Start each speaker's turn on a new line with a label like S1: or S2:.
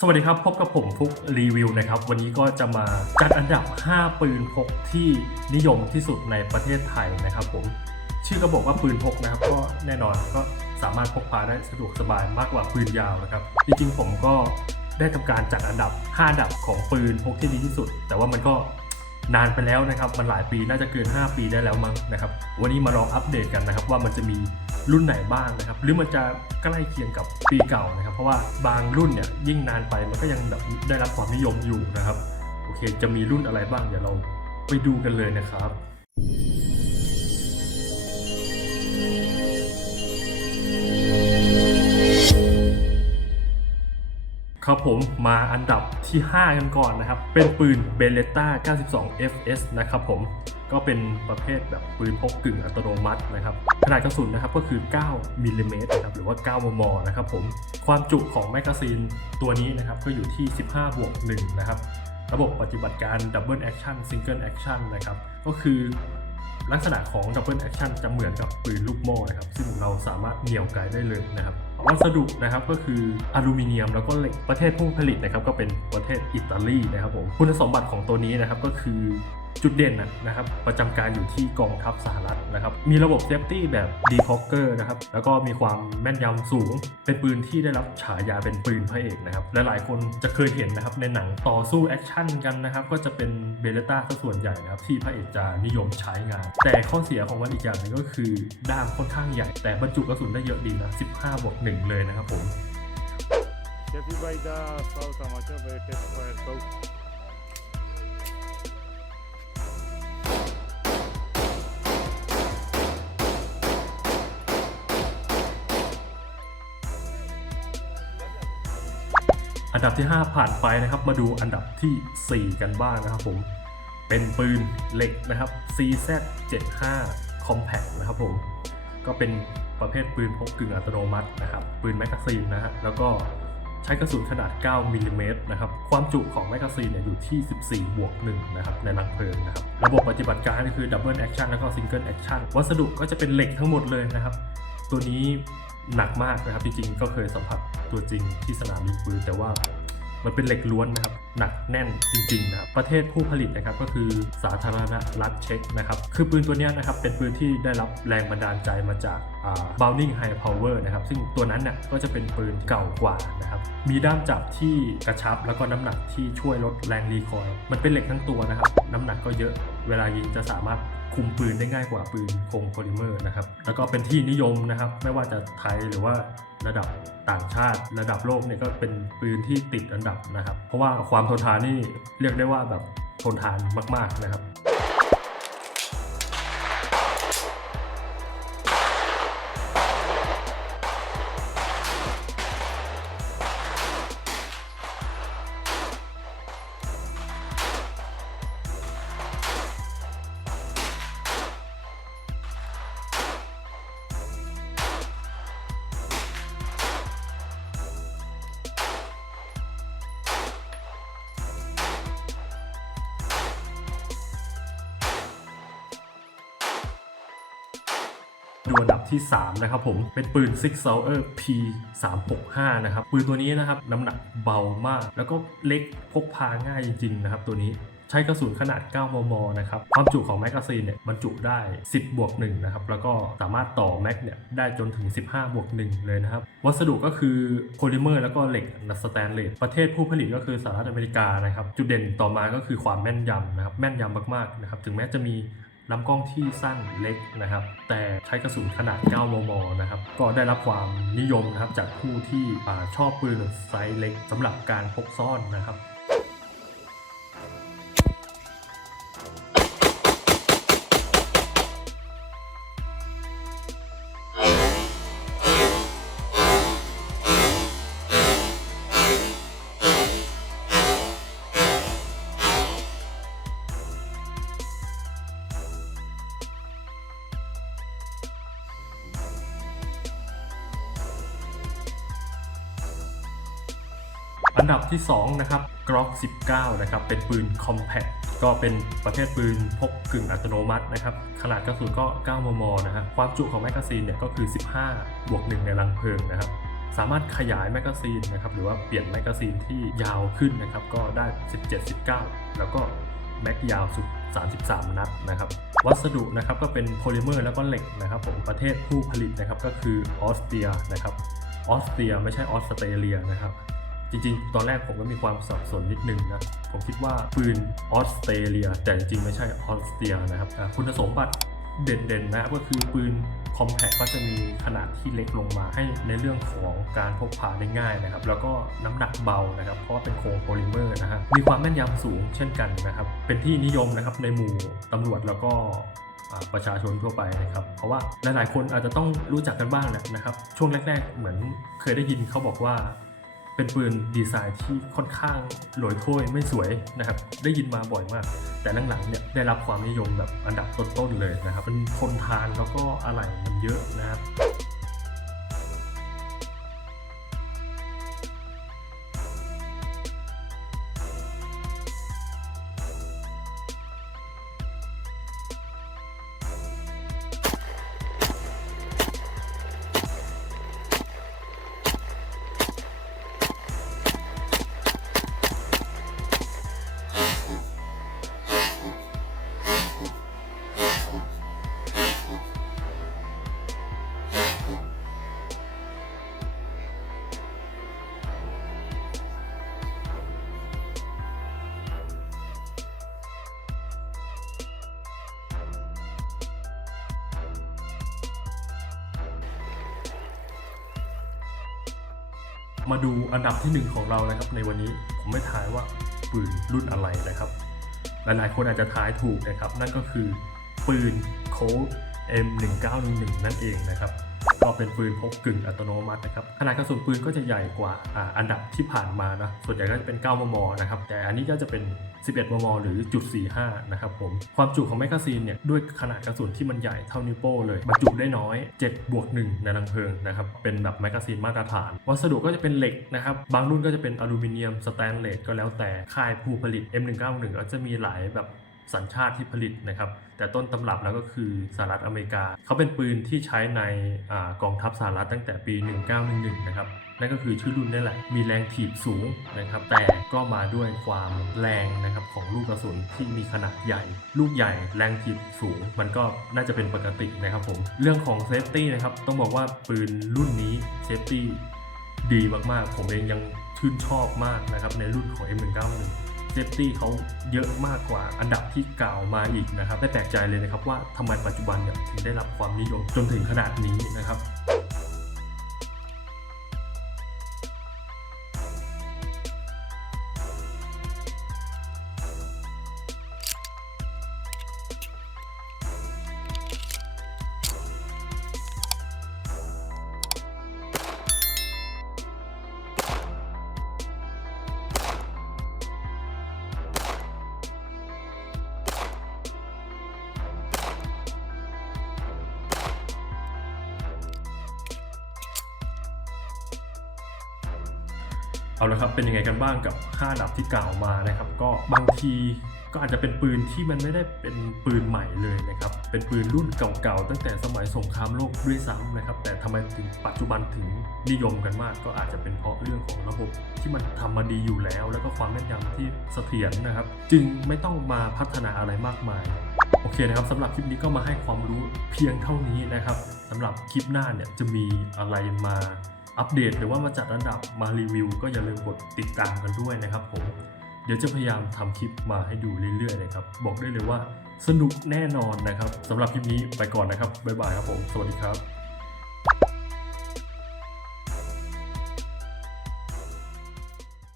S1: สวัสดีครับ พบกับผมฟุกรีวิวนะครับ วันนี้ก็จะมาจัดอันดับ 5 ปืนพกที่นิยมที่สุดในประเทศไทยนะครับผมชื่อก็บอกว่าปืนพกนะครับ ก็แน่นอนก็สามารถพกพาได้สะดวกสบายมากกว่าปืนยาวนะครับ จริงๆผมก็ได้ทำการจัดอันดับ 5 อันดับของปืนพกที่ดีที่สุด แต่ว่ามันก็นานไปแล้วนะครับ มันหลายปีน่าจะเกิน 5 ปีได้แล้วมั้งนะครับ วันนี้มาลองอัปเดตกันนะครับ ว่ามันจะมี รุ่นไหนบ้างนะครับ หรือมันจะใกล้เคียงกับปีเก่านะครับ เพราะว่าบางรุ่นเนี่ยยิ่งนานไปมันก็ยังแบบได้รับความนิยมอยู่นะครับ โอเค จะมีรุ่นอะไรบ้างเดี๋ยวเราไปดูกันเลยนะครับครับผมมาอันดับที่ 5 กันก่อนนะครับ เป็นปืน b e l e t t a 92 FS นะครับผม ก็เป็นประเภทแบบปืนพกกึ่งอัตโนมัตินะครับขนาดกระสุนนะครับก็คือ 9มิลลิเมตรนะครับหรือว่า 9 มม นะครับผมความจุของแมกกาซีนตัวนี้นะครับก็อยู่ที่ 15บวก1นะครับระบบปฏิบัติการ Double Action Single Action นะครับก็คือลักษณะของ Double Action จะเหมือนกับปืนลูกโม่นะครับซึ่งเราสามารถเหนี่ยวไกได้เลยนะครับวัสดุนะครับก็คืออลูมิเนียมแล้วก็เหล็กประเทศผู้ผลิตนะครับก็เป็นประเทศอิตาลีนะครับผมคุณสมบัติของตัวนี้นะครับก็คือ จุดเด่นนะครับประจำการอยู่ที่กองทัพสหรัฐนะครับมีระบบเซฟตี้แบบ d e c o c k e r นะครับแล้วก็มีความแม่นยำสูง เป็นปืนที่ได้รับฉายาเป็นปืนพระเอกนะครับและหลายคนจะเคยเห็นนะครับในหนังต่อสู้แอคชั่นกันนะครับก็จะเป็นเบเลต้าส่วนใหญ่นะครับที่พระเอกจะนิยมใช้งาน แต่ข้อเสียของมันอีกอย่างหนึงก็คือด้ามค่อนข้างใหญ่ แต่บรรจุกระสุนได้เยอะดีนะ15บวก1เลยนะครับผม
S2: If you by the south amateur, wait it for south.
S1: อันดับที่ 5 ผ่านไปนะครับ มาดูอันดับทีสี่ 4 กันบ้างนะครับผม เป็นปืนเหล็กนะครับ CZ75 Compact นะครับผม ก็เป็นประเภทปืนพกกึ่งอัตโนมัตินะครับ ปืนแมกกาซีนนะฮะ แล้วก็ใช้กระสุนขนาด 9 มิลลิเมตรนะครับ ความจุของแมกกาซีนเนี่ยอยู่ที่ 14 บวก 1 นะครับ ในรังเพลิงนะครับ ระบบปฏิบัติการก็คือ Double Action แล้วก็ Single Action วัสดุก็จะเป็นเหล็กทั้งหมดเลยนะครับ ตัวนี้หนักมากนะครับ จริงๆ ก็เคยสัมผัส ตัวจริงที่สนามยิงปืนแต่ว่ามันเป็นเหล็กล้วนนะครับ หนักแน่นจริงๆนะครับประเทศผู้ผลิตนะครับก็คือสาธารณรัฐเช็กนะครับ คือปืนตัวนี้นะครับเป็นปืนที่ได้รับแรงบันดาลใจมาจากอ่า Browning High Power นะครับ ซึ่งตัวนั้นน่ะก็จะเป็นปืนเก่ากว่านะครับ มีด้ามจับที่กระชับแล้วก็น้ำหนักที่ช่วยลดแรงรีคอยล์มันเป็นเหล็กทั้งตัวนะครับ น้ำหนักก็เยอะ เวลายิงจะสามารถ คุมปืนได้ง่ายกว่าปืนโครงโพลิเมอร์นะครับ แล้วก็เป็นที่นิยมนะครับ ไม่ว่าจะไทยหรือว่าระดับต่างชาติระดับโลกเนี่ยก็เป็นปืนที่ติดอันดับนะครับ เพราะว่าความทนทานนี่เรียกได้ว่าแบบทนทานมาก ๆนะครับ ดูอันดับที่ 3 นะครับผม เป็นปืน Six Sauer P 3 6 5นะครับ ปืนตัวนี้นะครับ น้ำหนักเบามาก แล้วก็เล็กพกพาง่ายจริงๆนะครับตัวนี้ใช้กระสุนขนาด 9 มม นะครับ ความจุของแมกกาซีนเนี่ยบรรจุได้ 10 บวก 1 นะครับ แล้วก็สามารถต่อแม็กเนี่ยได้จนถึง 15 บวก 1 เลยนะครับ วัสดุก็คือโพลิเมอร์แล้วก็เหล็กสแตนเลส ประเทศผู้ผลิตก็คือสหรัฐอเมริกานะครับ จุดเด่นต่อมาก็คือความแม่นยำนะครับ แม่นยำมากๆ นะครับ ถึงแม้จะมี ลำกล้องที่สั้นเล็กนะครับ แต่ใช้กระสุนขนาด 9 มม นะครับ ก็ได้รับความนิยมนะครับจากผู้ที่อชอบปืนไซส์เล็กสำหรับการพกซ่อนนะครับ อันดับที่ 2 นะครับ Glock 19 นะครับ เป็นปืน Compact ก็เป็นประเภทปืนพกกึ่งอัตโนมัตินะครับ ขนาดกระสุนก็ 9 มม นะฮะ ความจุของแมกกาซีนเนี่ยก็คือ 15 บวก 1 ในรังเพลิงนะครับ สามารถขยายแมกกาซีนนะครับ หรือว่าเปลี่ยนแมกกาซีนที่ยาวขึ้นนะครับ ก็ได้ 17 19 แล้วก็แม็กยาวสุด 33 นัดนะครับ วัสดุนะครับก็เป็นโพลิเมอร์แล้วก็เหล็กนะครับผม ประเทศผู้ผลิตนะครับก็คือออสเตรียนะครับ ออสเตรียไม่ใช่ออสเตรเลียนะครับ จริงๆ ตอนแรกผมก็มีความสับสนนิดนึงนะ ผมคิดว่าปืนออสเตรเลีย แต่จริงๆ ไม่ใช่ออสเตรียนะครับคุณสมบัติเด่นๆนะก็คือปืนคอมแพคก็จะมีขนาดที่เล็กลงมาให้ในเรื่องของการพกพาได้ง่ายนะครับ แล้วก็น้ำหนักเบานะครับ เพราะว่าเป็นโครงโพลิเมอร์นะฮะมีความแม่นยำสูงเช่นกันนะครับ เป็นที่นิยมนะครับในหมู่ตำรวจแล้วก็ประชาชนทั่วไปนะครับ เพราะว่าหลายๆ คนอาจจะต้องรู้จักกันบ้างแหละนะครับ ช่วงแรก ๆ เหมือนเคยได้ยินเขาบอกว่า เป็นปืนดีไซน์ที่ค่อนข้างหลอยถ้วยไม่สวยนะครับ ได้ยินมาบ่อยมาก แต่หลังๆเนี่ยได้รับความนิยมแบบอันดับต้นๆเลยนะครับ มันทนทานแล้วก็อะไรมันเยอะนะครับ มาดูอันดับที่หนึ่งของเรานะครับในวันนี้ผมไม่ทายว่าปืนรุ่นอะไรนะครับ หลายๆ คนอาจจะทายถูกนะครับ นั่นก็คือปืนโค้ด M1911 นั่นเองนะครับ ก็เป็นปืนพกกึ่งอัตโนมัตินะครับขนาดกระสุนปืนก็จะใหญ่กว่าอ,อันดับที่ผ่านมานะส่วนใหญ่ก็จะเป็น 9 มมนะครับแต่อันนี้ก็จะเป็น 11 มม หรือจุด45 นะครับผมความจุของแมกกาซีนเนี่ยด้วยขนาดกระสุนที่มันใหญ่เท่านิ้วโป้เลยบรรจุได้น้อย 7 บวก 1 ในรังเพลิงนะครับเป็นแบบแมกกาซีนมาตรฐาน วัสดุก็จะเป็นเหล็กนะครับบางรุ่นก็จะเป็นอลูมิเนียมสแตนเลสก็แล้วแต่ค่ายผู้ผลิต M191 ก็จะมีหลายแบบ สัญชาติที่ผลิตนะครับ แต่ต้นตำรับแล้วก็คือสหรัฐอเมริกา เขาเป็นปืนที่ใช้ในอกองทัพสหรัฐตั้งแต่ปี 1911 นะครับ นั่นก็คือชื่อรุ่นนี่แหละ มีแรงถีบสูงนะครับ แต่ก็มาด้วยความแรงนะครับของลูกกระสุนที่มีขนาดใหญ่ ลูกใหญ่แรงถีบสูง มันก็น่าจะเป็นปกตินะครับผม เรื่องของเซฟตี้นะครับ ต้องบอกว่าปืนรุ่นนี้เซฟตี้ดีมากๆ ผมเองยังชื่นชอบมากนะครับในรุ่นของ M191 ซฟตี้เขาเยอะมากกว่าอันดับที่กล่าวมาอีกนะครับไม่แปลกใจเลยนะครับว่าทำไมปัจจุบันเนี่ยถึงได้รับความนิยมจนถึงขนาดนี้นะครับ เอาละครับเป็นยังไงกันบ้างกับ5อันดับที่กล่าวมานะครับ ก็บางทีก็อาจจะเป็นปืนที่มันไม่ได้เป็นปืนใหม่เลยนะครับ เป็นปืนรุ่นเก่าๆตั้งแต่สมัยสงครามโลกด้วยซ้ำนะครับ แต่ทำไมถึงปัจจุบันถึงนิยมกันมาก ก็อาจจะเป็นเพราะเรื่องของระบบที่มันทำมาดีอยู่แล้ว แล้วก็ความแม่นยำที่เสถียรนะครับ จึงไม่ต้องมาพัฒนาอะไรมากมายโอเคนะครับสำหรับคลิปนี้ก็มาให้ความรู้เพียงเท่านี้นะครับสำหรับคลิปหน้าเนี่ยจะมีอะไรมา อัปเดตหรือว่ามาจัดอันดับมารีวิว ก็อย่าลืมกดติดตามกันด้วยนะครับผมเดี๋ยวจะพยายามทำคลิปมาให้ดูเรื่อยๆนะครับ บอกได้เลยว่าสนุกแน่นอนนะครับสำหรับคลิปนี้ไปก่อนนะครับบ๊ายบายครับผม สวัสดีครับ